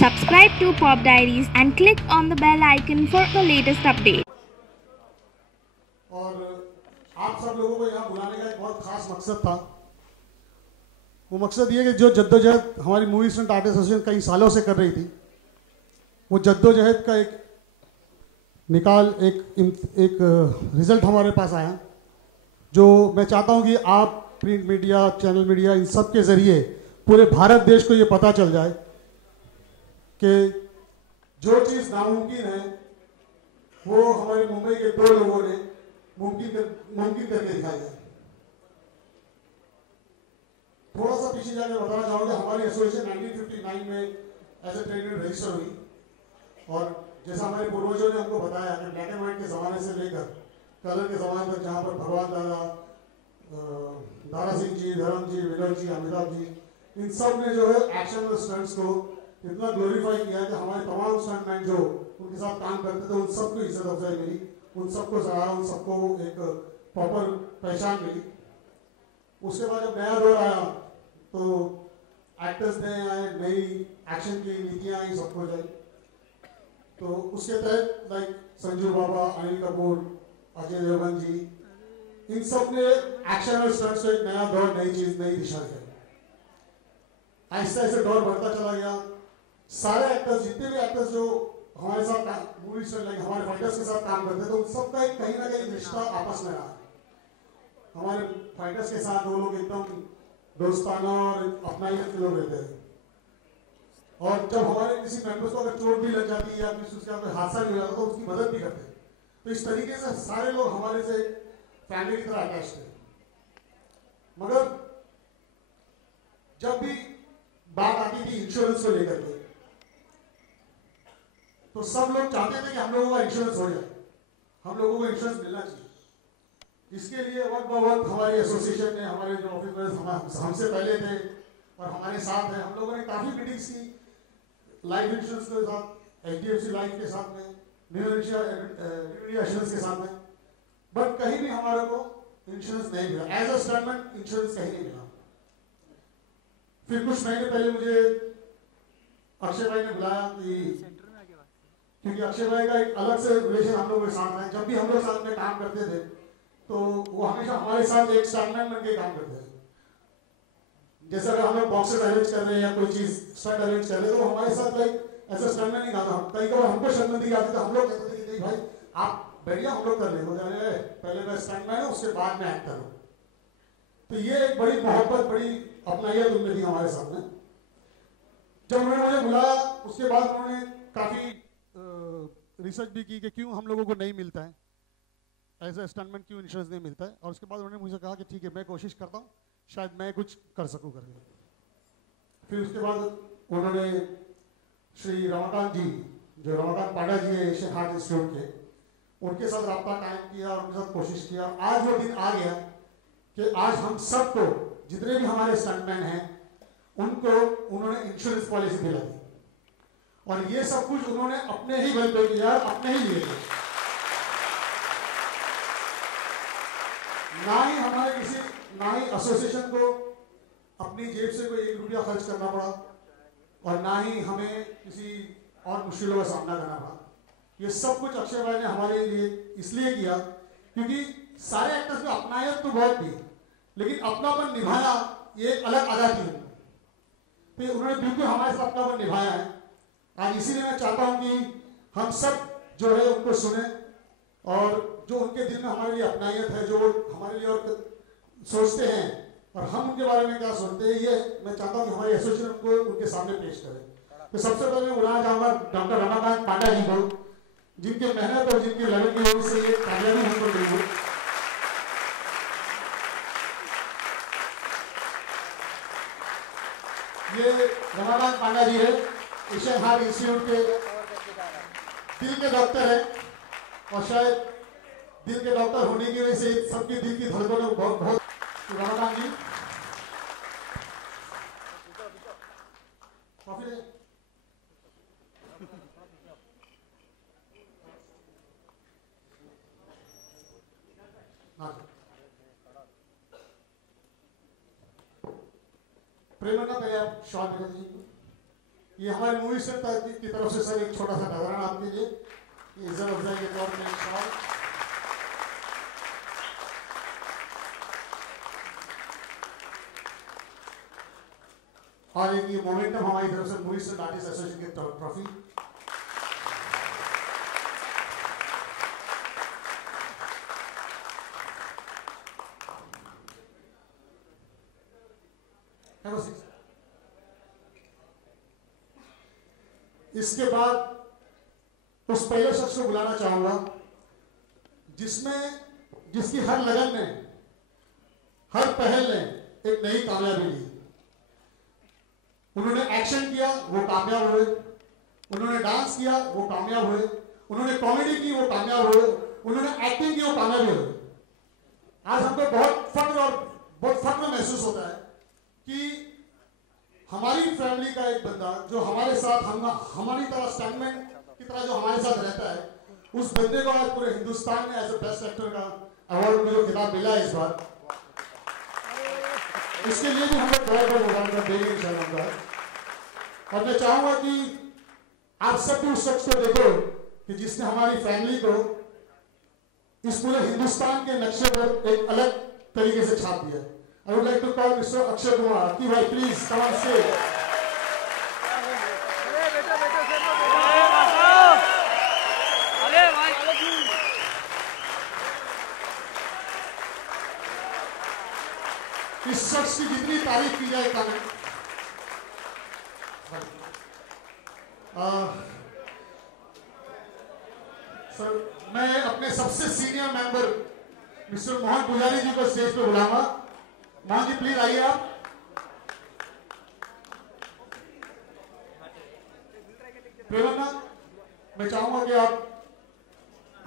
Subscribe to Pop Diaries and click on the bell icon for the latest update. और आप सब लोगों को यहाँ बुलाने का एक बहुत खास मकसद था। वो मकसद ये कि जो जद्दोजहद हमारी मूवी स्टूडेंट आर्ट एसोसिएशन कई सालों से कर रही थी, वो जद्दोजहद का एक निकाल एक रिजल्ट हमारे पास आया, जो मैं चाहता हूँ कि आप प्रिंट मीडिया, चैनल मीडिया, इन सब के ज़रिए पूरे भारत देश को ये पता चल जाए कि जो चीज़ नामुमकिन है वो हमारे मुंबई के दो लोगों ने मुमकिन करके दिखाई है। थोड़ा सा पीछे जाकर बताना चाहूँगा, हमारी एसोसिएशन 1959 में एज ए ट्रेड रजिस्टर हुई, और जैसा हमारे पूर्वजों ने हमको बताया कि ब्लैक एंड व्हाइट के ज़माने से लेकर कलर के ज़माने तक, जहाँ पर भगवान दारा सिंह जी, धर्म जी, विनोद जी, अमिताभ जी, इन सब ने जो है एक्शन और स्टंट्स को इतना ग्लोरीफाई किया कि हमारे तमाम स्टंटमैन जो उनके साथ काम करते थे, उन सबको इज्जत अफजाई मिली, उन सबको सराहा, उन सबको एक प्रॉपर पहचान मिली। उसके बाद जब नया दौर आया तो एक्टर्स नए आए, नई एक्शन की नीतियाँ आई, सब कुछ आई। तो उसके तहत लाइक संजू बाबा, अनिल कपूर, अजय देवगन जी, इन सब ने एक्शन और स्टंट्स को एक नया दौर, नई चीज, नई दिशा दी। आहिस्ता आहिस्ता दौर बढ़ता चला गया। सारे एक्टर्स, जितने भी एक्टर्स जो हमारे साथ मूवी से लाइक हमारे फाइटर्स के साथ काम करते थे, उन सबका एक कहीं ना कहीं रिश्ता आपस में रहा। हमारे फाइटर्स के साथ वो लोग एकदम दोस्ताना और अपनाइयत के लोग रहते थे, और जब हमारे किसी मेंबर्स को अगर चोट भी लग जाती है या किसी उसका कोई हादसा भी हो जाता तो उसकी मदद भी करते। तो इस तरीके से सारे लोग हमारे से फैमिली की तरह अटैच थे। मगर जब भी बात आती थी इंश्योरेंस को लेकर के, तो सब लोग चाहते थे कि हम लोगों का इंश्योरेंस हो जाए, हम लोगों को इंश्योरेंस मिलना चाहिए। इसके लिए वक्त ब वक्त हमारी एसोसिएशन ने, हमारे जो ऑफिस हमसे पहले थे और हमारे साथ हैं, हम लोगों ने काफी मीटिंग्स की लाइफ इंश्योरेंस के साथ, HDFC लाइफ के साथ में, न्यू इंडिया एश्योरेंस के साथ में, बट कहीं भी हमारे को इंश्योरेंस नहीं मिला। एज अ स्टंटमैन इंश्योरेंस कहीं नहीं मिला। फिर कुछ महीने पहले मुझे अक्षय भाई ने बुलाया क्योंकि अक्षय भाई का एक अलग से रिलेशन हम लोगों के साथ है। जब भी हम लोग साथ में काम करते थे तो वो हमेशा हमारे साथ एक स्टंटमैन बन के काम करते थे। जैसे अगर हम लोग बॉक्सेस अरेंज कर रहे हैं या कोई चीज स्टंट अरेंज कर रहे हैं, तो हमारे साथ लाइक ऐसा स्टंटमैन नहीं था। कई बार हमको शर्मिंदगी आती थी, हम लोग कहते थे कि नहीं भाई आप बढ़िया, हम लोग कर ले, पहले मैं स्टंटमैन हूँ, उसके बाद मैं एक्टर हूँ। तो ये एक बड़ी मोहब्बत, बड़ी अपनाइयत उनमें थी हमारे सामने। जब उन्होंने मुझे बुलाया, उसके बाद उन्होंने काफी रिसर्च भी की कि क्यों हम लोगों को नहीं मिलता है, एज ए स्टंटमैन क्यों इंश्योरेंस नहीं मिलता है। और उसके बाद उन्होंने मुझे कहा कि ठीक है, मैं कोशिश करता हूँ, शायद मैं कुछ कर सकूँ करके। फिर उसके बाद उन्होंने श्री रमाकांत जी, जो रमाकांत पांडा जी है एशियन हार्ट इंस्टीट्यूट के, उनके साथ रब्ता कायम किया और उनके साथ कोशिश किया। आज वो दिन आ गया कि आज हम सबको, जितने भी हमारे स्टंटमैन हैं, उनको उन्होंने इंश्योरेंस पॉलिसी दिला दी, और ये सब कुछ उन्होंने अपने ही बल पे किया, अपने ही लिए। ना ही एसोसिएशन को अपनी जेब से कोई ₹1 खर्च करना पड़ा, और ना ही हमें किसी और मुश्किलों का सामना करना पड़ा। ये सब कुछ अक्षय भाई ने हमारे लिए इसलिए किया क्योंकि सारे एक्टर्स में अपनायत तो बहुत थी, लेकिन अपनापन निभाना ये एक अलग अदा थी। तो उन्होंने बिल्कुल हमारे साथ अपनापन निभाया है। आज इसीलिए मैं चाहता हूं कि हम सब जो है उनको सुने, और जो उनके दिल में हमारे लिए अपनायत है, जो हमारे लिए और सोचते हैं और हम उनके बारे में क्या सोचते हैं, ये मैं चाहता हूं कि हमारी एसोसिएशन को उनके सामने पेश करें। तो सबसे पहले मैं बुलाना चाहूंगा डॉक्टर रमाकांत पांडा जी को, जिनके मेहनत और जिनकी लगन की वजह से ये कामयाबी हमको मिली है। ये रमाकांत पांडा जी है, एशियन हार्ट इंस्टीट्यूट के दिल के डॉक्टर है, और शायद दिल के डॉक्टर होने की वजह से सबके दिल की धड़कनों बहुत रमाकांत जी काफी प्रेरणा पहले आप शॉर्ट दिखा दीजिए। ये हमारी मूवी सेट की तरफ से सर एक छोटा सा नजराना आपके लिए, इज्जत अफजाई के तौर पर एक शॉट। और एक ये मोमेंटम हमारी तरफ से मूवी सेट आर्टिस्ट एसोसिएशन की ट्रॉफी। इसके बाद उस पहले शख्स को बुलाना चाहूंगा जिसकी हर लगन ने, हर पहल ने एक नई कामयाबी ली। उन्होंने एक्शन किया, वो कामयाब हुए। उन्होंने डांस किया, वो कामयाब हुए। उन्होंने कॉमेडी की, वो कामयाब हुए। उन्होंने एक्टिंग की, वो कामयाब हुए। आज हमको बहुत फख्र महसूस होता है कि हमारी फैमिली का एक बंदा जो हमारे साथ हमारी तरह स्टैंडमैन की तरह जो हमारे साथ रहता है, उस बंदे को आज पूरे हिंदुस्तान में एज ए बेस्ट एक्टर का अवार्ड में जो खिताब मिला है इस बार, इसके लिए भी हम लोग बहुत मुबारक देंगे इंशाल्लाह। और मैं चाहूंगा कि आप सब भी उस शख्स को देखो कि जिसने हमारी फैमिली को इस पूरे हिंदुस्तान के नक्शे पर एक अलग तरीके से छाप दिया। I would like to call Mr. Akshay Kumar. Akki bhai, please come on stage. इस शख्स की जितनी तारीफ की जाए कम है। सर, मैं अपने सबसे सीनियर मेंबर मिस्टर मोहन पुजारी जी को स्टेज पे बुलाऊंगा। मोहन जी प्लीज आइए आप। प्रेरणा, मैं चाहूंगा कि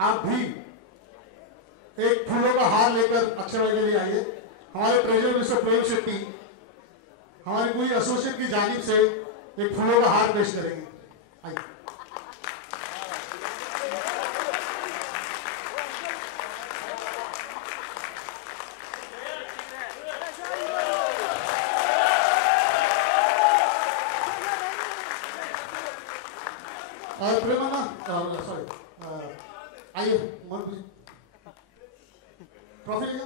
आप भी एक फूलों का हार लेकर अक्षय भाई के लिए आइए। हमारे ट्रेजर मिस्टर प्रेम शेट्टी हमारी पूरी एसोसिएशन की जानिब से एक फूलों का हार पेश करेंगे। आइए। सॉरी, आइए ट्रॉफी लिया।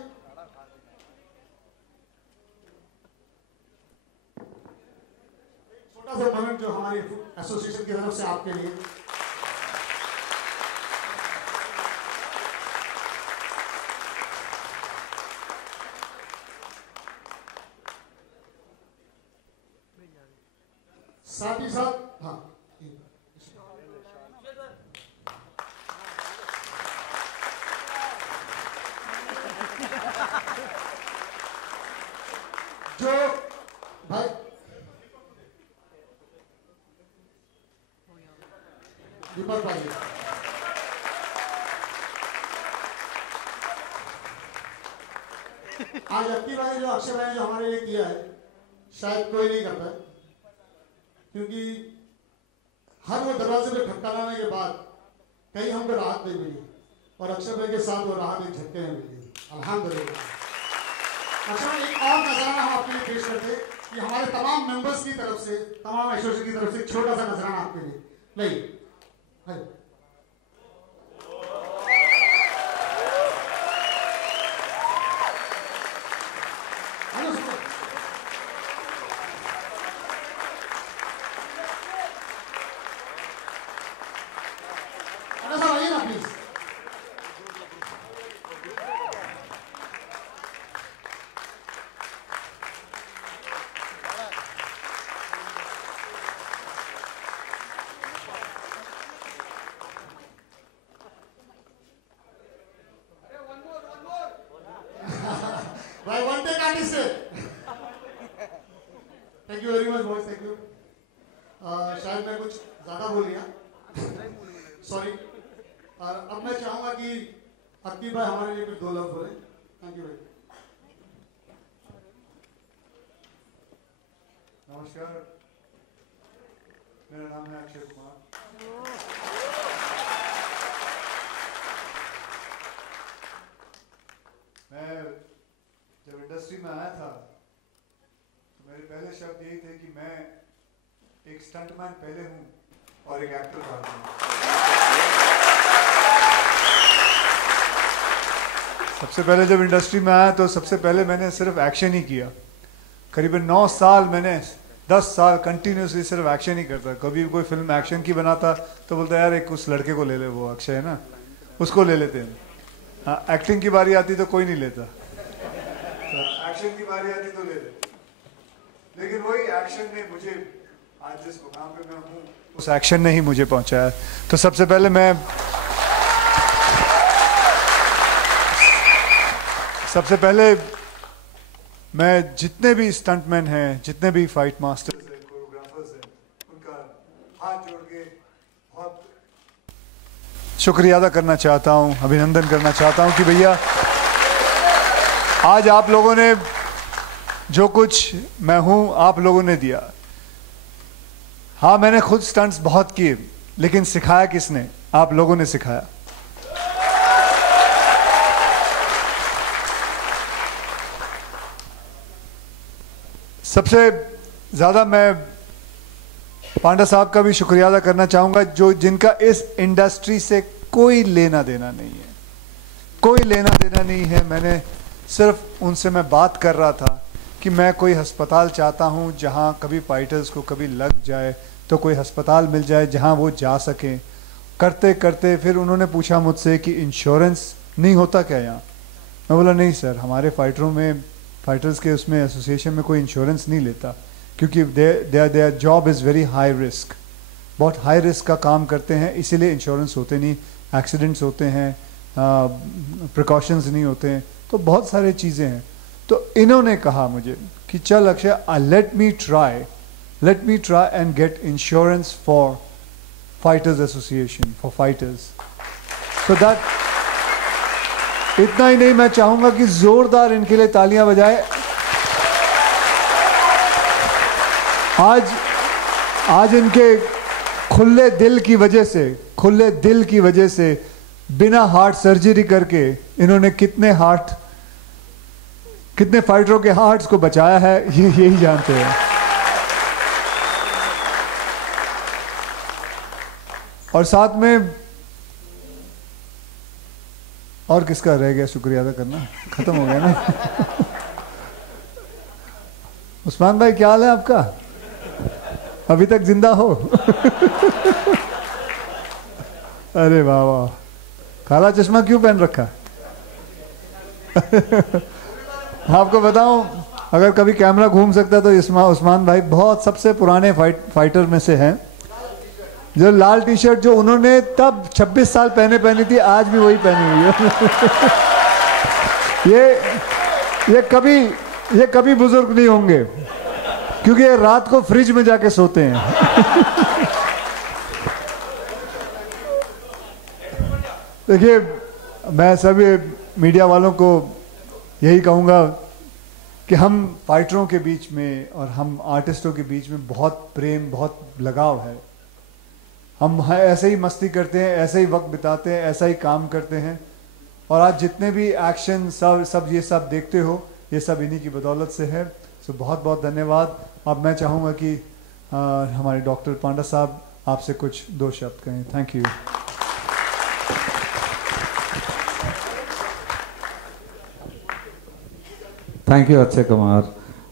छोटा सा मोमेंट जो हमारी एसोसिएशन की तरफ से आपके लिए। साथ ही साथ हाँ, जो भाई दीपक भाई, आज अक्की भाई जो अक्षय भाई जो हमारे लिए किया है शायद कोई नहीं करता है, क्योंकि हर वो दरवाजे पे खटखटाने के बाद कहीं हमको राहत नहीं मिली और अक्षय भाई के साथ वो राहत एक झटके में मिली। अल्हम्दुलिल्लाह। अच्छा, एक और नजराना हम आपके लिए पेश करते हैं कि हमारे तमाम मेंबर्स की तरफ से, तमाम एसोसिएशन की तरफ से एक छोटा सा नजराना आपके लिए। नहीं आइए ना प्लीज। भाई वन टेक आर्टिस्ट है। Thank you very much boys, thank you. शायद मैं कुछ ज्यादा बोल लिया, सॉरी। और अब मैं चाहूंगा कि अक्की भाई हमारे लिए कुछ दो लफ्ज बोले। थैंक यू भाई। नमस्कार, मेरा नाम है अक्षय कुमार। मैं जब इंडस्ट्री में आया था तो मेरे पहले शब्द यही थे कि मैं एक स्टंटमैन पहले हूँ और एक एक्टर बाद में। सबसे पहले जब इंडस्ट्री में आया तो सबसे पहले मैंने सिर्फ एक्शन ही किया। करीबन 9 साल मैंने 10 साल कंटिन्यूसली सिर्फ एक्शन ही करता। कभी कोई फिल्म एक्शन की बनाता तो बोलता यार एक उस लड़के को ले ले, वो अक्षय है ना, उसको ले लेते हैं। हाँ, एक्टिंग की बारी आती तो कोई नहीं लेता, तो एक्शन की बारी आती तो ले लेते। लेकिन वही एक्शन ने मुझे आज जिस मुकाम पे मैं हूँ उस एक्शन ने ही मुझे पहुंचाया। तो सबसे पहले मैं जितने भी स्टंटमैन हैं, जितने भी फाइट मास्टर्स हैं, कोरियोग्राफर्स हैं, उनका हाथ जोड़ के बहुत शुक्रिया अदा करना चाहता हूं, अभिनंदन करना चाहता हूं कि भैया आज आप लोगों ने जो कुछ मैं हूं आप लोगों ने दिया। हाँ, मैंने खुद स्टंट्स बहुत किए, लेकिन सिखाया किसने? आप लोगों ने सिखाया। सबसे ज्यादा मैं पांडा साहब का भी शुक्रिया अदा करना चाहूंगा, जो जिनका इस इंडस्ट्री से कोई लेना देना नहीं है, कोई लेना देना नहीं है। मैंने सिर्फ उनसे मैं बात कर रहा था कि मैं कोई अस्पताल चाहता हूं जहां कभी फाइटर्स को कभी लग जाए तो कोई अस्पताल मिल जाए जहां वो जा सकें। करते करते फिर उन्होंने पूछा मुझसे कि इंश्योरेंस नहीं होता क्या यहाँ? मैं बोला नहीं सर, हमारे फाइटर्स के उसमें एसोसिएशन में कोई इंश्योरेंस नहीं लेता, क्योंकि their job is very high risk, बहुत हाई रिस्क का काम करते हैं, इसीलिए इंश्योरेंस होते नहीं, एक्सीडेंट्स होते हैं, प्रिकॉशंस नहीं होते हैं, तो बहुत सारी चीज़ें हैं। तो इन्होंने कहा मुझे कि चल Akshay, let me try and get insurance for fighters association, for fighters. तो दैट, इतना ही नहीं, मैं चाहूंगा कि जोरदार इनके लिए तालियां बजाए। आज इनके खुले दिल की वजह से बिना हार्ट सर्जरी करके इन्होंने कितने फाइटरों के हार्ट्स को बचाया है, ये यही जानते हैं। और साथ में और किसका रह गया शुक्रिया अदा करना? खत्म हो गया ना। उस्मान भाई क्या हाल है आपका? अभी तक जिंदा हो? अरे वाह वाह, काला चश्मा क्यों पहन रखा? आपको बताऊं, अगर कभी कैमरा घूम सकता तो उस्मान भाई बहुत सबसे पुराने फाइटर में से हैं। जो लाल टी शर्ट जो उन्होंने तब 26 साल पहनी थी, आज भी वही पहनी हुई है। ये कभी बुजुर्ग नहीं होंगे, क्योंकि ये रात को फ्रिज में जाके सोते हैं। देखिए, मैं सभी मीडिया वालों को यही कहूंगा कि हम फाइटरों के बीच में और हम आर्टिस्टों के बीच में बहुत प्रेम, बहुत लगाव है। हम ऐसे ही मस्ती करते हैं, ऐसे ही वक्त बिताते हैं, ऐसा ही काम करते हैं। और आज जितने भी एक्शन सब ये सब देखते हो, ये सब इन्हीं की बदौलत से है। सो बहुत बहुत धन्यवाद। अब मैं चाहूँगा कि हमारे डॉक्टर पांडा साहब आपसे कुछ 2 शब्द कहें। Thank you. Thank you Akshay Kumar,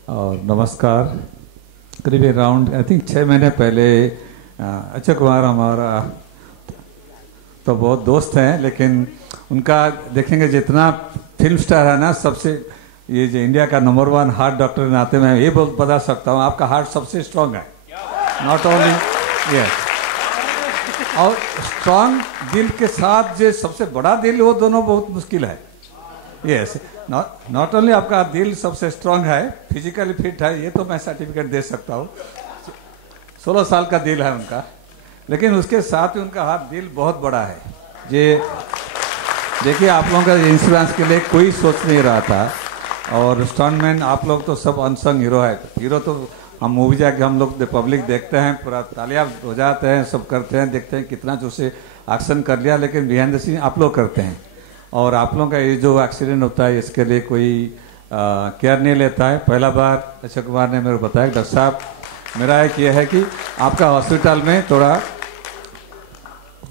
और नमस्कार। करीब अराउंड आई थिंक 6 महीने पहले अक्षय कुमार हमारा तो बहुत दोस्त हैं, लेकिन उनका देखेंगे जितना फिल्म स्टार है ना, सबसे ये जो इंडिया का नंबर 1 हार्ट डॉक्टर नाते मैं ये बहुत बता सकता हूँ, आपका हार्ट सबसे स्ट्रांग है। नॉट ओनली यस, और स्ट्रांग दिल के साथ जो सबसे बड़ा दिल, वो दोनों बहुत मुश्किल है। यस, नॉट ओनली आपका दिल सबसे स्ट्रांग है, फिजिकली फिट है, ये तो मैं सर्टिफिकेट दे सकता हूँ। 16 साल का दिल है उनका, लेकिन उसके साथ ही उनका हाथ दिल बहुत बड़ा है। ये देखिए, आप लोगों का इंश्योरेंस के लिए कोई सोच नहीं रहा था, और स्टंटमैन आप लोग तो सब अनसंग हीरो है। हीरो तो हम मूवी जाके हम लोग पब्लिक देखते हैं, पूरा तालियां हो जाते हैं, सब करते हैं, देखते हैं कितना जो से एक्शन कर लिया, लेकिन बिहाइंड द सीन आप लोग करते हैं। और आप लोगों का ये जो एक्सीडेंट होता है, इसके लिए कोई केयर नहीं लेता है। पहला बार अक्षय कुमार ने मेरे को बताया, डॉक्टर साहब मेरा एक ये है कि आपका हॉस्पिटल में थोड़ा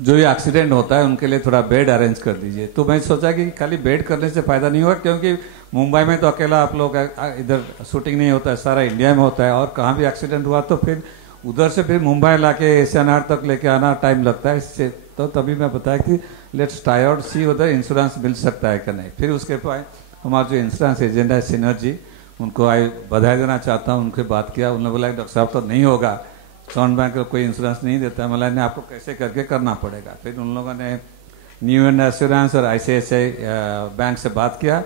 जो ये एक्सीडेंट होता है उनके लिए थोड़ा बेड अरेंज कर दीजिए। तो मैं सोचा कि खाली बेड करने से फ़ायदा नहीं होगा, क्योंकि मुंबई में तो अकेला आप लोग इधर शूटिंग नहीं होता है, सारा इंडिया में होता है, और कहाँ भी एक्सीडेंट हुआ तो फिर उधर से फिर मुंबई लाके एशियन आर्ट तक लेके आना टाइम लगता है। इससे तो तभी मैं बताया कि लेट्स ट्राई आउट, सी उधर इंश्योरेंस मिल सकता है कि नहीं। फिर उसके बाद हमारा जो इंश्योरेंस एजेंट है सिनर्जी, उनको बधाई देना चाहता हूँ। उनके बात किया, उन्होंने बोला डॉक्टर साहब तो नहीं होगा, स्टॉन बैंक कोई इंश्योरेंस नहीं देता। मतलब नहीं, आपको कैसे करके करना पड़ेगा। फिर उन लोगों ने न्यू इंडिया एश्योरेंस और ICICI बैंक से बात किया।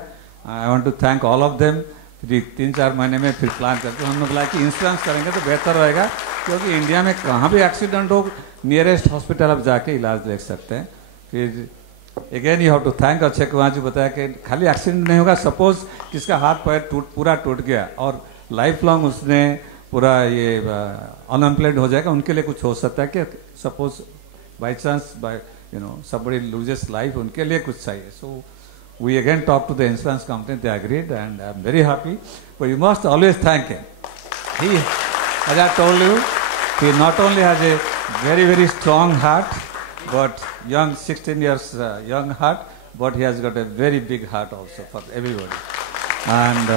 I want to thank all of them. फिर 3-4 महीने में फिर प्लान करके हमने बोला कि इंश्योरेंस करेंगे तो बेहतर रहेगा, क्योंकि इंडिया में कहाँ भी एक्सीडेंट हो नियरेस्ट हॉस्पिटल आप जाके इलाज देख सकते हैं। फिर again you have to thank Akshay Kumar ji, बताया कि खाली एक्सीडेंट नहीं होगा, सपोज किसका हाथ पैर पूरा टूट गया और लाइफ लॉन्ग उसने पूरा ये अनएम्प्लॉयड हो जाएगा, उनके लिए कुछ हो सकता है कि suppose by chance somebody loses life, उनके लिए कुछ चाहिए। सो we again talked to the insurance company, they agreed, and I'm very happy. But you must always thank him. He, as I told you, he not only has a very, very strong heart, but 16 years young heart, but he has got a very big heart also for everybody. And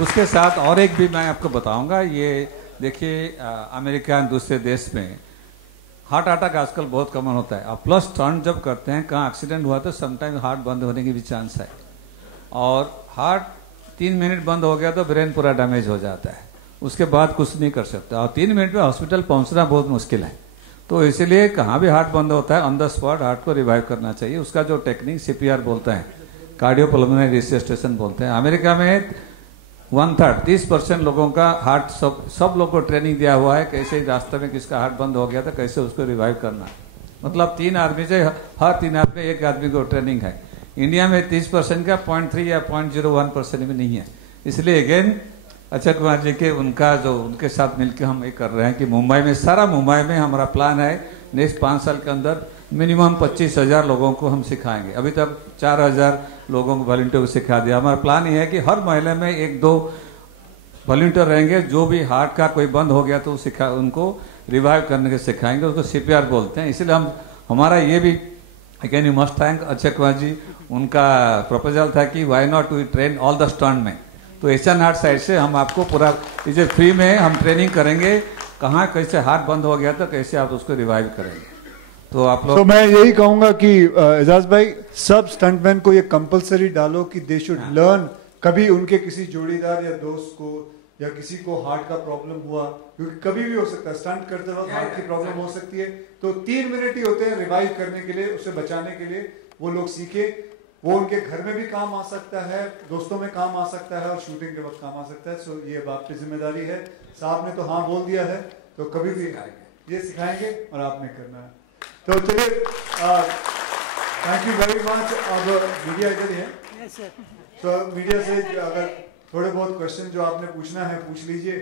उसके साथ और एक भी मैं आपको बताऊंगा। ये देखिए अमेरिका और दूसरे देश में हार्ट अटैक आजकल बहुत कॉमन होता है। आप प्लस टर्न जब करते हैं, कहाँ एक्सीडेंट हुआ तो समटाइम हार्ट बंद होने की भी चांस है, और हार्ट 3 मिनट बंद हो गया तो ब्रेन पूरा डैमेज हो जाता है, उसके बाद कुछ नहीं कर सकता, और 3 मिनट में हॉस्पिटल पहुंचना बहुत मुश्किल है। तो इसीलिए कहाँ भी हार्ट बंद होता है ऑन द स्पॉट हार्ट को रिवाइव करना चाहिए। उसका जो टेक्निक CPR बोलते हैं, कार्डियोपल्मोनरी रिससिटेशन बोलते हैं। अमेरिका में 1/3 30% लोगों का हार्ट सब लोग को ट्रेनिंग दिया हुआ है, कैसे रास्ते में किसका हार्ट बंद हो गया था कैसे उसको रिवाइव करना है। मतलब 3 आदमी से हर 3 आदमी 1 आदमी को ट्रेनिंग है। इंडिया में 30% का 0.3 या 0.01% भी नहीं है। इसलिए अगेन अक्षय कुमार जी के उनके साथ मिलकर हम ये कर रहे हैं कि मुंबई में हमारा प्लान है नेक्स्ट 5 साल के अंदर मिनिमम 25,000 लोगों को हम सिखाएंगे। अभी तक 4,000 लोगों को वॉलंटियर को सिखा दिया। हमारा प्लान ये है कि हर महीने में 1-2 वॉलंटियर रहेंगे, जो भी हार्ट का कोई बंद हो गया तो उनको रिवाइव करने के सिखाएंगे, उसको CPR बोलते हैं। इसलिए हमारा ये भी again you must thank Akshay Kumar ji. उनका प्रपोजल था कि why not we train all the stunt में, तो एशियन हार्ट साइड से हम आपको पूरा इसे फ्री में हम ट्रेनिंग करेंगे, कहाँ कैसे हार्ट बंद हो गया तो कैसे आप उसको रिवाइव करेंगे। तो आप लोग मैं यही कहूंगा कि एजाज भाई सब स्टंटमैन को ये कंपलसरी डालो कि दे शुड लर्न। कभी उनके किसी जोड़ीदार या दोस्त को या किसी को हार्ट का प्रॉब्लम हुआ, क्योंकि कभी भी हो सकता है स्टंट करते वक्त हार्ट की प्रॉब्लम हो सकती है, तो 3 मिनट ही होते हैं रिवाइव करने के लिए, उसे बचाने के लिए। वो लोग सीखे, वो उनके घर में भी काम आ सकता है, दोस्तों में काम आ सकता है, और शूटिंग के वक्त काम आ सकता है। सो ये अब आपकी जिम्मेदारी है। साहब ने तो हाँ बोल दिया है, तो कभी भी ये सिखाएंगे और आपने करना है। तो चलिए थैंक यू वेरी मच। अब मीडिया इधर ही है, तो मीडिया से अगर थोड़े बहुत क्वेश्चन जो आपने पूछना है पूछ लीजिए।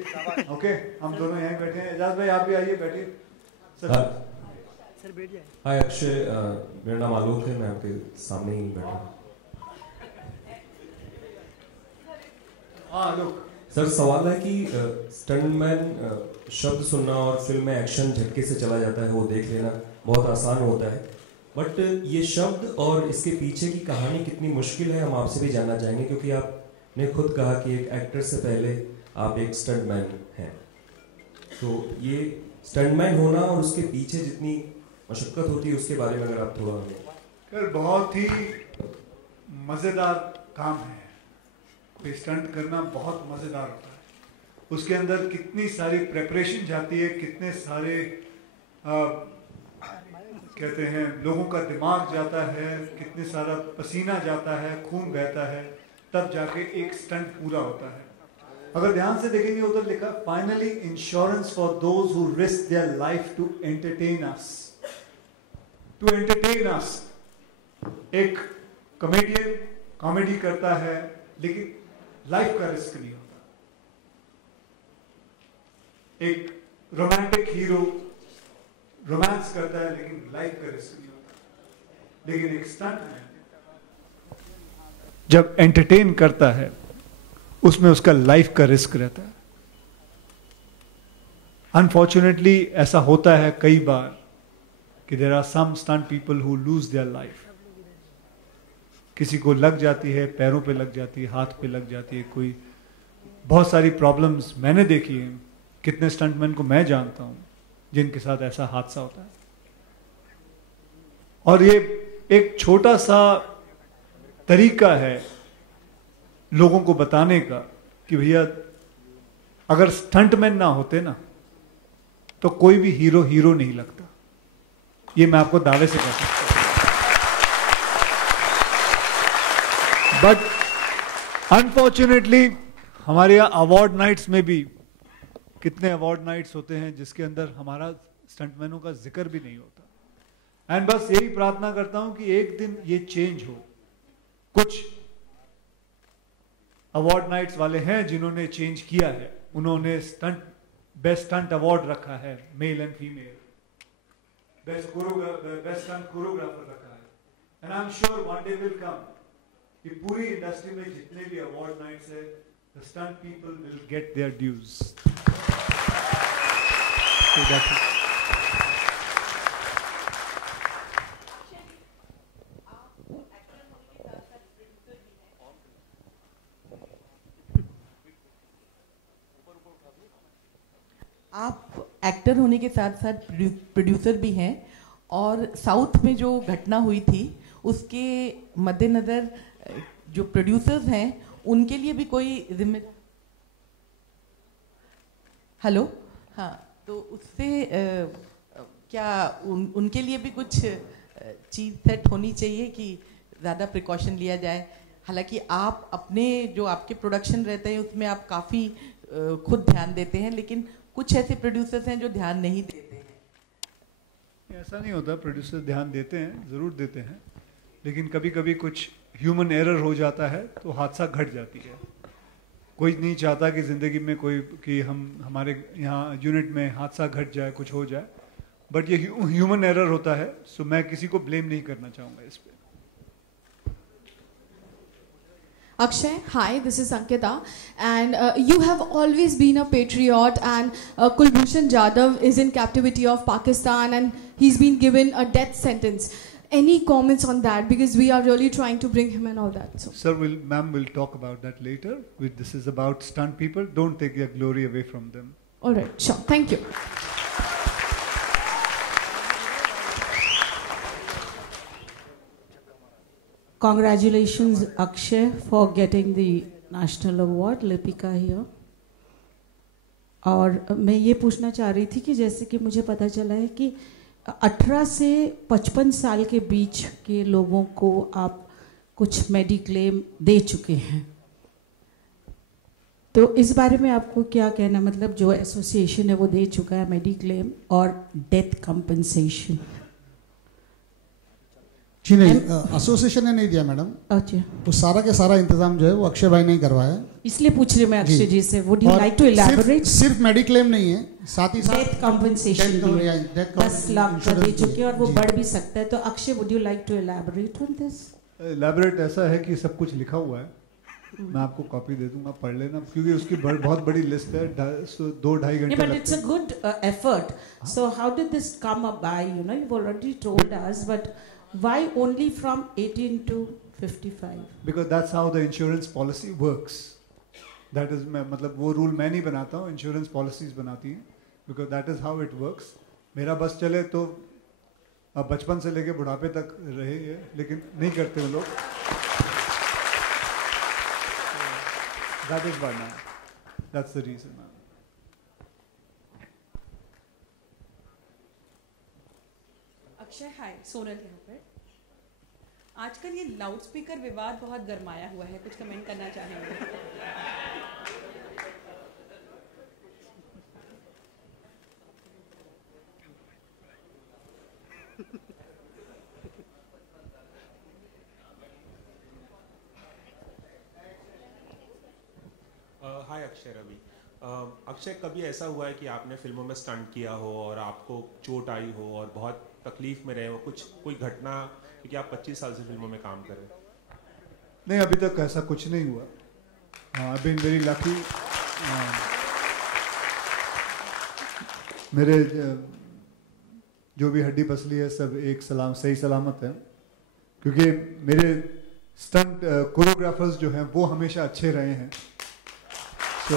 ओके, हम दोनों यहीं बैठे हैं। एजाज भाई आप भी आइए, बैठिए सर। हाय अक्षय, मेरा नाम आलोक है, मैं आपके सामने ही बैठा हूँ। हाँ आलोक सर, सवाल है कि स्टंटमैन शब्द सुनना और फिल्म में एक्शन झटके से चला जाता है, वो देख लेना बहुत आसान होता है, बट ये शब्द और इसके पीछे की कहानी कितनी मुश्किल है हम आपसे भी जानना चाहेंगे, क्योंकि आपने खुद कहा कि एक एक्टर से पहले आप एक स्टंटमैन हैं। तो ये स्टंटमैन होना और उसके पीछे जितनी मशक्कत होती है उसके बारे में अगर आप थोड़ा हमें। बहुत ही मजेदार काम है, स्टंट करना बहुत मजेदार होता है। उसके अंदर कितनी सारी प्रेपरेशन जाती है, कितने सारे कहते हैं लोगों का दिमाग जाता है, कितने सारा पसीना जाता है, खून बहता है, तब जाके एक स्टंट पूरा होता है। अगर ध्यान से देखेंगे उधर लिखा finally insurance for those who risk their life to entertain us. To entertain us. एक कॉमेडियन कॉमेडी करता है लेकिन लाइफ का रिस्क नहीं होता। एक रोमांटिक हीरो रोमांस करता है लेकिन लाइफ का रिस्क नहीं होता। लेकिन एक स्टंटमैन जब एंटरटेन करता है उसमें उसका लाइफ का रिस्क रहता है। अनफॉर्चुनेटली ऐसा होता है कई बार कि there are some stunt people who lose their life. किसी को लग जाती है, पैरों पे लग जाती है, हाथ पे लग जाती है, कोई बहुत सारी प्रॉब्लम्स मैंने देखी हैं। कितने स्टंटमैन को मैं जानता हूं जिनके साथ ऐसा हादसा होता है। और ये एक छोटा सा तरीका है लोगों को बताने का कि भैया अगर स्टंटमैन ना होते ना तो कोई भी हीरो हीरो नहीं लगता। ये मैं आपको दावे से कह सकता हूं। बट अनफॉर्चुनेटली हमारे यहां अवार्ड नाइट्स में भी कितने अवार्ड नाइट्स होते हैं जिसके अंदर हमारा स्टंटमैनों का जिक्र भी नहीं होता। एंड बस यही प्रार्थना करता हूं कि एक दिन ये चेंज हो। कुछ अवार्ड नाइट्स वाले हैं जिन्होंने चेंज किया है, उन्होंने बेस्ट स्टंट अवार्ड रखा है, male and female, best stunt choreographer रखा है। And I am sure one day will come कि पूरी इंडस्ट्री में जितने भी अवार्ड नाइट्स है, the stunt people will get their dues. आप एक्टर होने के साथ साथ प्रोड्यूसर भी हैं, और साउथ में जो घटना हुई थी उसके मद्देनजर जो प्रोड्यूसर्स हैं उनके लिए भी कोई जिम्मेदारी, हेलो, हाँ, तो उससे क्या उनके लिए भी कुछ चीज़ सेट होनी चाहिए कि ज़्यादा प्रिकॉशन लिया जाए? हालांकि आप अपने जो आपके प्रोडक्शन रहते हैं उसमें आप काफ़ी खुद ध्यान देते हैं, लेकिन कुछ ऐसे प्रोड्यूसर्स हैं जो ध्यान नहीं देते हैं। ऐसा नहीं होता, प्रोड्यूसर ध्यान देते हैं, ज़रूर देते हैं, लेकिन कभी कभी कुछ ह्यूमन एरर हो जाता है तो हादसा घट जाती है। कोई नहीं चाहता कि ज़िंदगी में कि हमारे यहाँ यूनिट में हादसा घट जाए, कुछ हो जाए, बट ये ह्यूमन एरर होता है। सो मैं किसी को ब्लेम नहीं करना चाहूँगा इस पर। Akshay, hi, this is Ankita, and you have always been a patriot, and Kulbhushan Jadhav is in captivity of Pakistan and he's been given a death sentence. Any comments on that? Because we are really trying to bring him and all that. So. Sir, ma'am will talk about that later. This is about stunt people. Don't take their glory away from them. All right, sure. Thank you. Congratulations, Akshay, for getting the national award. Lipika here. और मैं ये पूछना चाह रही थी कि जैसे कि मुझे पता चला है कि 18 से 55 साल के बीच के लोगों को आप कुछ मेडिक्लेम दे चुके हैं, तो इस बारे में आपको क्या कहना? मतलब जो एसोसिएशन है वो दे चुका है मेडिक्लेम और डेथ कंपनसेशन। जी नहीं, एसोसिएशन ने नहीं दिया मैडम। अच्छा, तो सारा के सारा इंतजाम जो है वो अक्षय भाई ने करवाया, इसलिए पूछ रही मैं अक्षय जी से। Would you like to elaborate? सिर्फ मेडिक्लेम नहीं है, साथ ही साथ डेथ कंपनसेशन 10 लाख का दे चुके हैं और वो बढ़ भी सकता है। तो Akshay, would you like to elaborate on this? Elaborate ऐसा है कि सब कुछ लिखा हुआ है, मैं आपको कॉपी दे दूंगा, पढ़ लेना, क्योंकि उसकी बहुत बड़ी लिस्ट है, 2-2.5 घंटे but it's a good effort. So how did this come up by? You know, you already told us, but why only from 18 to 55? Because that's how the insurance policy works. That is, मतलब वो rule मैं नहीं बनाता हूँ, insurance policies बनाती हैं, because that is how it works. मेरा बस चले तो अब बचपन से लेके बुढ़ापे तक रहे ये, लेकिन नहीं करते वो लोग। That is why now. That's the reason now. Akshay, हाय, सोनल यहाँ पर। आजकल ये लाउड स्पीकर विवाद बहुत गरमाया हुआ है, कुछ कमेंट करना चाहेंगे? हाय अक्षय, रवि। अक्षय, कभी ऐसा हुआ है कि आपने फिल्मों में स्टंट किया हो और आपको चोट आई हो और बहुत तकलीफ में रहे हो, कोई घटना, क्योंकि आप 25 साल से फिल्मों में काम कर रहे हैं? नहीं, अभी तक ऐसा कुछ नहीं हुआ। I've been very lucky. मेरे जो भी हड्डी पसली है सब एक सही सलामत है, क्योंकि मेरे स्टंट कोरियोग्राफर्स जो हैं वो हमेशा अच्छे रहे हैं। तो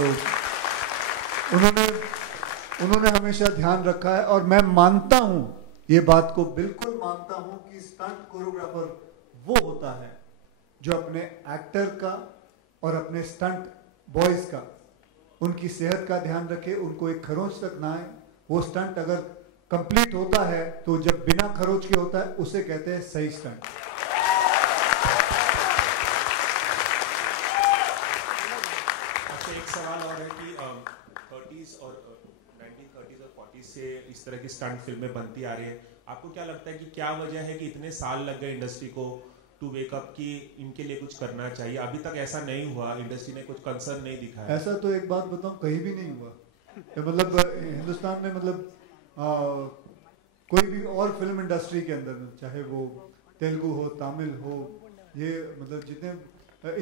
उन्होंने हमेशा ध्यान रखा है, और मैं मानता हूं, ये बात को बिल्कुल मानता हूं कि स्टंट कोरियोग्राफर वो होता है जो अपने एक्टर का और अपने स्टंट बॉयज का, उनकी सेहत का ध्यान रखे, उनको एक खरोंच तक ना आए। वो स्टंट अगर कंप्लीट होता है तो जब बिना खरोंच के होता है उसे कहते हैं सही स्टंट। अच्छा, एक सवाल और है कि 30s और 1930s और 40s से इस तरह की स्टंट फिल्में बनती आ रही है। आपको क्या लगता है कि क्या वजह है कि इतने साल लग गए इंडस्ट्री को टू वेकअप कि इनके लिए कुछ करना चाहिए? अभी तक ऐसा नहीं हुआ, इंडस्ट्री ने कुछ कंसर्न नहीं दिखाया। ऐसा तो एक बात बताऊं, कहीं भी नहीं हुआ। मतलब हिंदुस्तान में, मतलब कोई भी और फिल्म इंडस्ट्री के अंदर, चाहे वो तेलुगु हो, तमिल हो, ये मतलब जितने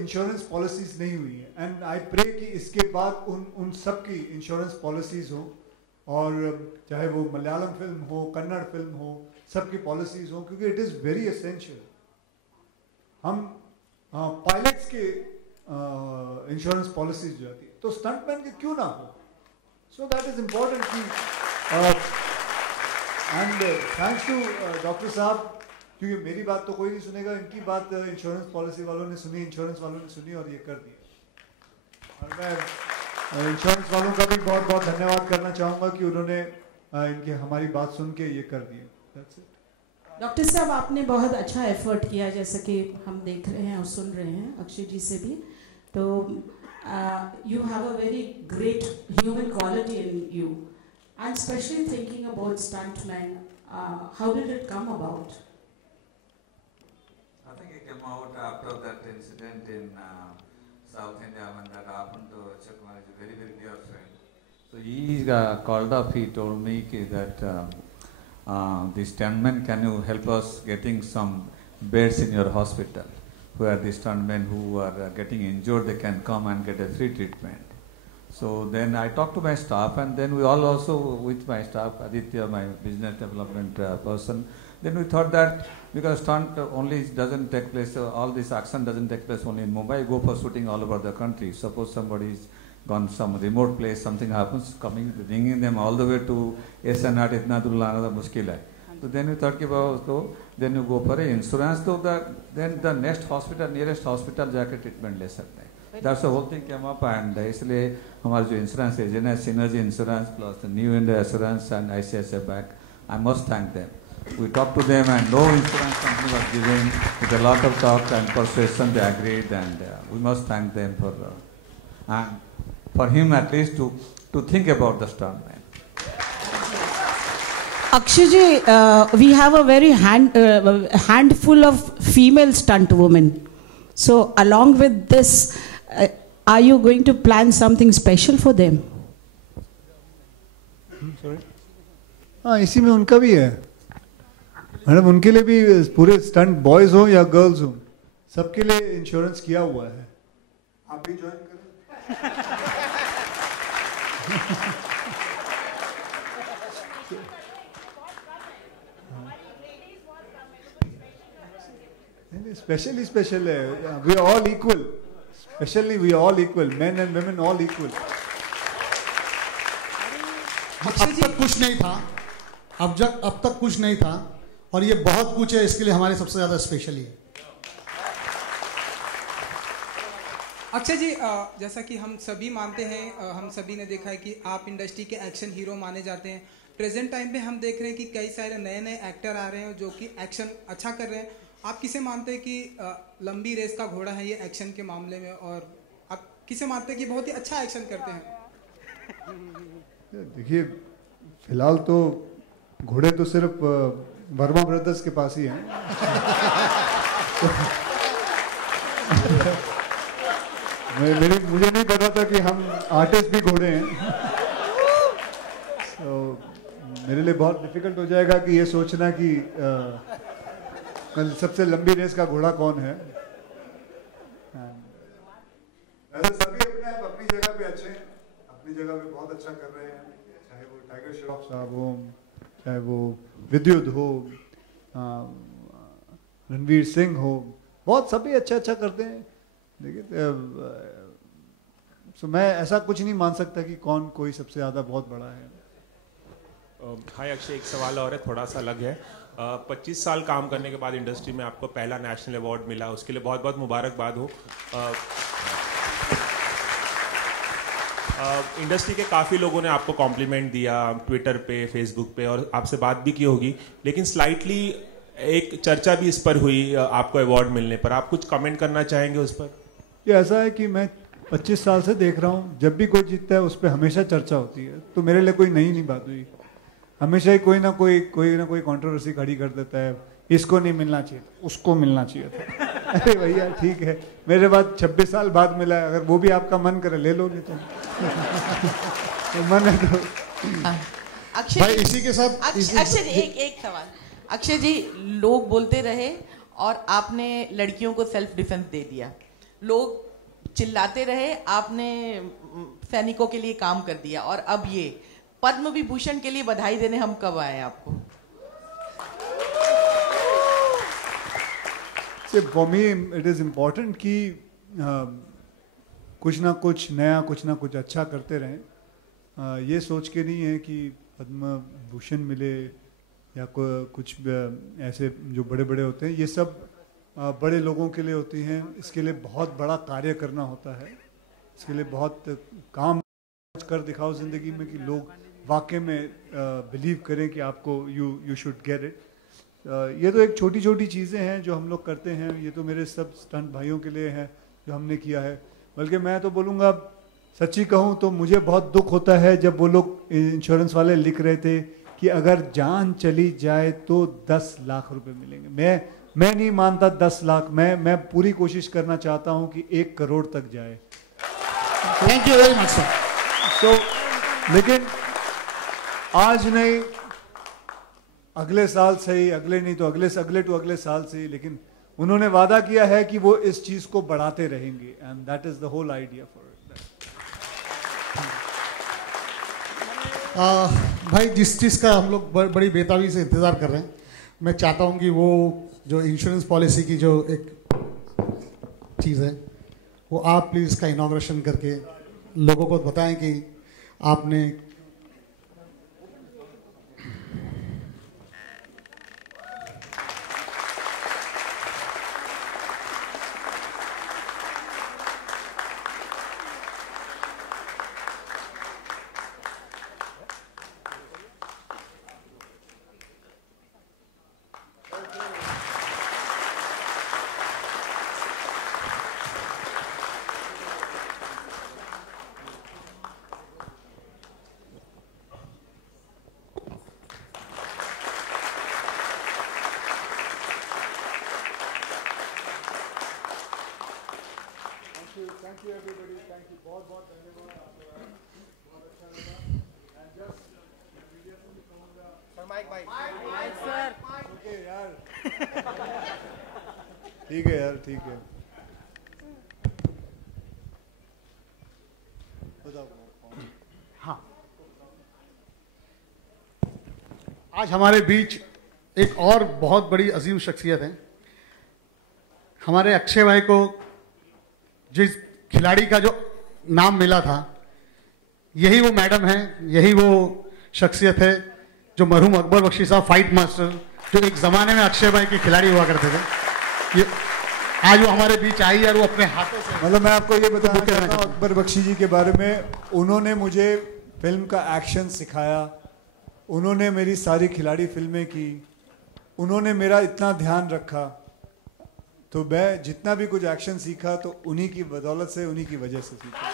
इंश्योरेंस पॉलिसीज नहीं हुई हैं, एंड आई प्रे कि इसके बाद उन सब की इंश्योरेंस पॉलिसीज हो, और चाहे वो मलयालम फिल्म हो, कन्नड़ फिल्म हो, सबकी पॉलिसीज हो, क्योंकि इट इज़ वेरी एसेंशियल। हम पायलट्स के इंश्योरेंस पॉलिसीज जो आती है, तो स्टंटमैन के क्यों ना हो? सो दैट इज इम्पोर्टेंट कि एंड थैंक्स टू डॉक्टर साहब, क्योंकि मेरी बात तो कोई नहीं सुनेगा, इनकी बात इंश्योरेंस पॉलिसी वालों ने सुनी, इंश्योरेंस वालों ने सुनी और ये कर दिया। और मैं इंश्योरेंस वालों का भी बहुत बहुत धन्यवाद करना चाहूँगा कि उन्होंने इनकी हमारी बात सुन के ये कर दिया। That's it. डॉक्टर साहब, आपने बहुत अच्छा एफर्ट किया, जैसा कि हम देख रहे हैं और सुन रहे हैं अक्षय जी से भी। तो you have a very great human quality in you, and specially thinking about stuntman, how did it come about? I think it came out after that incident in South India when that happened to Akshay Kumar. Is a very, very dear friend. So he called up, he told me that the stuntmen, can you help us getting some beds in your hospital where the stuntmen who are getting injured, they can come and get a free treatment. So then I talked to my staff, and then we all also with my staff, Aditya, my business development person, then we thought that because stunt only doesn't take place, all this action doesn't take place only in Mumbai, go for shooting all over the country. Suppose somebody is gone some remote place, something happens, bringing them all the way to SNR, itna dur lana mushkil hai. So then we thought about, so then you go for a insurance, so then the next hospital, nearest hospital जाके treatment ले सकते हैं. That's the whole thing came up, and इसलिए हमारे जो insurance agent है, Synergy Insurance plus the New India Assurance and ICICI Bank, I must thank them. We talked to them, and no insurance company was giving. With a lot of talk and persuasion, they agreed, and we must thank them for and for him at least to think about the stuntman. Akshay ji, we have a very handful of female stunt women. So along with this, are you going to plan something special for them? Sorry? हाँ, इसी में उनका भी है madam, उनके लिए भी पूरे स्टंट बॉयज हो या गर्ल्स हो, सबके लिए इंश्योरेंस किया हुआ है। आप भी ज्वाइन करें। स्पेशल है, we are all equal, specially we are all equal, men and women all equal. अब तक कुछ नहीं था, अब तक कुछ नहीं था, और ये बहुत कुछ है, इसके लिए हमारे सबसे ज्यादा स्पेशल ही है। अक्षय जी, जैसा कि हम सभी मानते हैं, हम सभी ने देखा है कि आप इंडस्ट्री के एक्शन हीरो माने जाते हैं। प्रेजेंट टाइम पे हम देख रहे हैं कि कई सारे नए नए एक्टर आ रहे हैं जो कि एक्शन अच्छा कर रहे हैं। आप किसे मानते हैं कि लंबी रेस का घोड़ा है ये एक्शन के मामले में, और आप किसे मानते हैं कि बहुत ही अच्छा एक्शन करते हैं? देखिए, फिलहाल तो घोड़े तो सिर्फ वर्मा ब्रदर्स के पास ही हैं। मुझे नहीं पता था कि हम आर्टिस्ट भी घोड़े हैं। तो मेरे लिए बहुत डिफिकल्ट हो जाएगा कि ये सोचना कि कल सबसे लंबी रेस का घोड़ा कौन है। सभी अपनी जगह पे अच्छे हैं, अपनी जगह पे बहुत अच्छा कर रहे हैं, चाहे वो टाइगर श्रॉफ साहब हो, चाहे वो विद्युत हो, रणवीर सिंह हो, बहुत सभी अच्छा अच्छा करते हैं। देखिए मैं ऐसा कुछ नहीं मान सकता कि कौन कोई सबसे ज़्यादा बहुत बड़ा है। हाय अक्षय, एक सवाल और है, थोड़ा सा अलग है। 25 साल काम करने के बाद इंडस्ट्री में आपको पहला नेशनल अवार्ड मिला, उसके लिए बहुत बहुत मुबारकबाद हो। इंडस्ट्री के काफ़ी लोगों ने आपको कॉम्प्लीमेंट दिया ट्विटर पे, फेसबुक पे, और आपसे बात भी की होगी, लेकिन स्लाइटली एक चर्चा भी इस पर हुई आपको अवार्ड मिलने पर। आप कुछ कमेंट करना चाहेंगे उस पर? ये ऐसा है कि मैं 25 साल से देख रहा हूँ, जब भी कोई जीतता है उस पर हमेशा चर्चा होती है, तो मेरे लिए कोई नई नहीं बात हुई। हमेशा ही कोई ना कोई कंट्रोवर्सी खड़ी कर देता है, इसको नहीं मिलना चाहिए, उसको मिलना चाहिए था। अरे भैया ठीक है, मेरे बाद 26 साल बाद मिला है, अगर वो भी आपका मन करे ले लो, नहीं तो मन है तो। अक्षय भाई इसी के साथ अक्षय जी एक सवाल। अक्षय जी, लोग बोलते रहे और आपने लड़कियों को सेल्फ डिफेंस दे दिया, लोग चिल्लाते रहे, आपने सैनिकों के लिए काम कर दिया, और अब ये पद्म विभूषण के लिए बधाई देने हम कब आए आपको? For me it is important कि कुछ ना कुछ नया, कुछ ना कुछ अच्छा करते रहें। ये सोच के नहीं है कि पद्म भूषण मिले या कुछ ऐसे जो बड़े बड़े होते हैं, ये सब बड़े लोगों के लिए होती हैं। इसके लिए बहुत बड़ा कार्य करना होता है, इसके लिए बहुत काम कर दिखाओ ज़िंदगी में कि लोग वाकई में बिलीव करें कि आपको यू शुड गेट इट। ये तो एक छोटी छोटी चीज़ें हैं जो हम लोग करते हैं, ये तो मेरे सब स्टंट भाइयों के लिए हैं जो हमने किया है। बल्कि मैं तो बोलूँगा, सच्ची कहूँ तो मुझे बहुत दुख होता है जब वो लोग इंश्योरेंस वाले लिख रहे थे कि अगर जान चली जाए तो 10 लाख रुपए मिलेंगे। मैं नहीं मानता 10 लाख, मैं पूरी कोशिश करना चाहता हूँ कि 1 करोड़ तक जाए। Thank you very much sir. तो लेकिन आज नहीं, अगले साल से ही, अगले नहीं तो अगले टू अगले साल से ही, लेकिन उन्होंने वादा किया है कि वो इस चीज को बढ़ाते रहेंगे, and that is the whole idea for it. भाई जिस चीज़ का हम लोग बड़ी बेताबी से इंतज़ार कर रहे हैं, मैं चाहता हूं कि वो जो इंश्योरेंस पॉलिसी की जो एक चीज़ है, वो आप प्लीज़ इसका इनॉग्रेशन करके लोगों को बताएं कि आपने thank you everybody, thank you, बहुत बहुत धन्यवाद आपका, बहुत अच्छा लगा। एंड जस्ट मीडिया से भी कहूँगा सर, माइक सर, ओके यार, ठीक है यार, ठीक है, बताओ। हाँ, आज हमारे बीच एक और बहुत बड़ी अजीम शख्सियत है। हमारे अक्षय भाई को जिस खिलाड़ी का जो नाम मिला था, यही वो मैडम है, यही वो शख्सियत है जो मरहूम अकबर बख्शी साहब फाइट मास्टर, जो एक ज़माने में अक्षय भाई के खिलाड़ी हुआ करते थे, ये आज वो हमारे बीच आई और वो अपने हाथों से, मतलब मैं आपको ये बताना चाहता हूँ अकबर बख्शी जी के बारे में, उन्होंने मुझे फिल्म का एक्शन सिखाया, उन्होंने मेरी सारी खिलाड़ी फिल्में की, उन्होंने मेरा इतना ध्यान रखा, तो मैं जितना भी कुछ एक्शन सीखा तो उन्हीं की बदौलत से, उन्हीं की वजह से सीखा।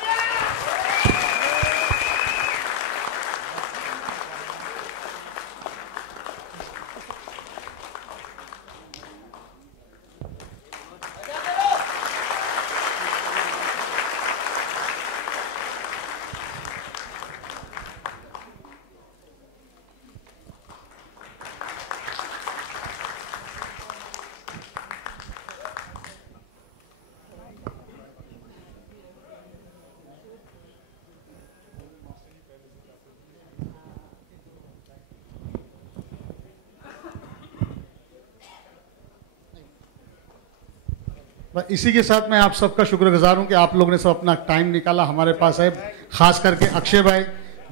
पर इसी के साथ मैं आप सबका शुक्रगुजार हूं कि आप लोगों ने सब अपना टाइम निकाला हमारे पास है, खास करके अक्षय भाई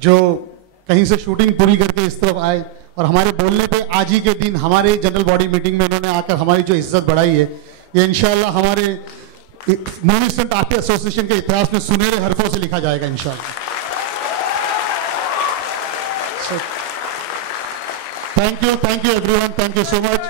जो कहीं से शूटिंग पूरी करके इस तरफ आए और हमारे बोलने पे आज ही के दिन हमारे जनरल बॉडी मीटिंग में इन्होंने आकर हमारी जो इज्जत बढ़ाई है, ये इंशाल्लाह हमारे मूवी स्टंट आर्टिस्ट एसोसिएशन के इतिहास में सुनहरे हरफों से लिखा जाएगा इंशाल्लाह। Thank you everyone, thank you so much.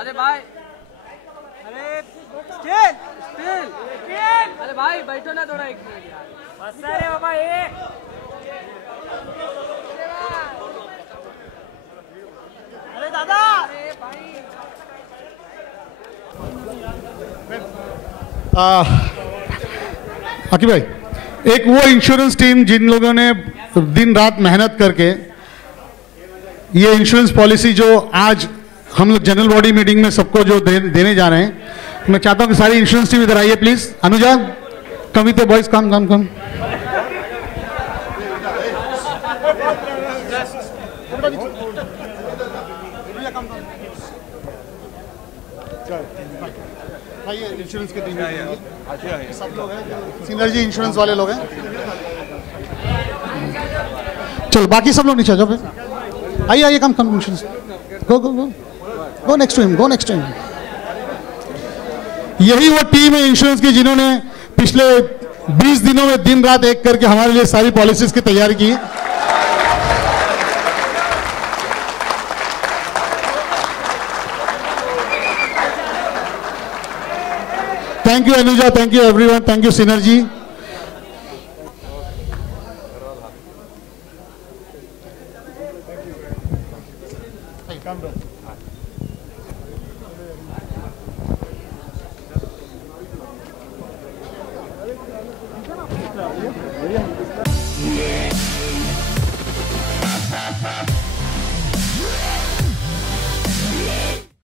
अरे भाई, अरे स्टिल अरे भाई बैठो ना थोड़ा, एक मिनट यार, बस रे बाबा ये। अरे दादा, अरे भाई आकी भाई, एक वो इंश्योरेंस टीम जिन लोगों ने दिन रात मेहनत करके ये इंश्योरेंस पॉलिसी जो आज हम लोग जनरल बॉडी मीटिंग में सबको जो देने जा रहे हैं, मैं चाहता हूं कि सारी इंश्योरेंस टीम इधर आइए please. Anuja, come with the boys, come. Insurance के टीम सब लोग हैं, सिनर्जी इंश्योरेंस वाले लोग हैं। चलो बाकी सब लोग नीचे जाओ, आइए come insurance, go next to him. यही वो टीम है इंश्योरेंस की जिन्होंने पिछले 20 दिनों में दिन रात एक करके हमारे लिए सारी पॉलिसीज की तैयारी की। Thank you Anuja, thank you everyone, thank you synergy. Yeah.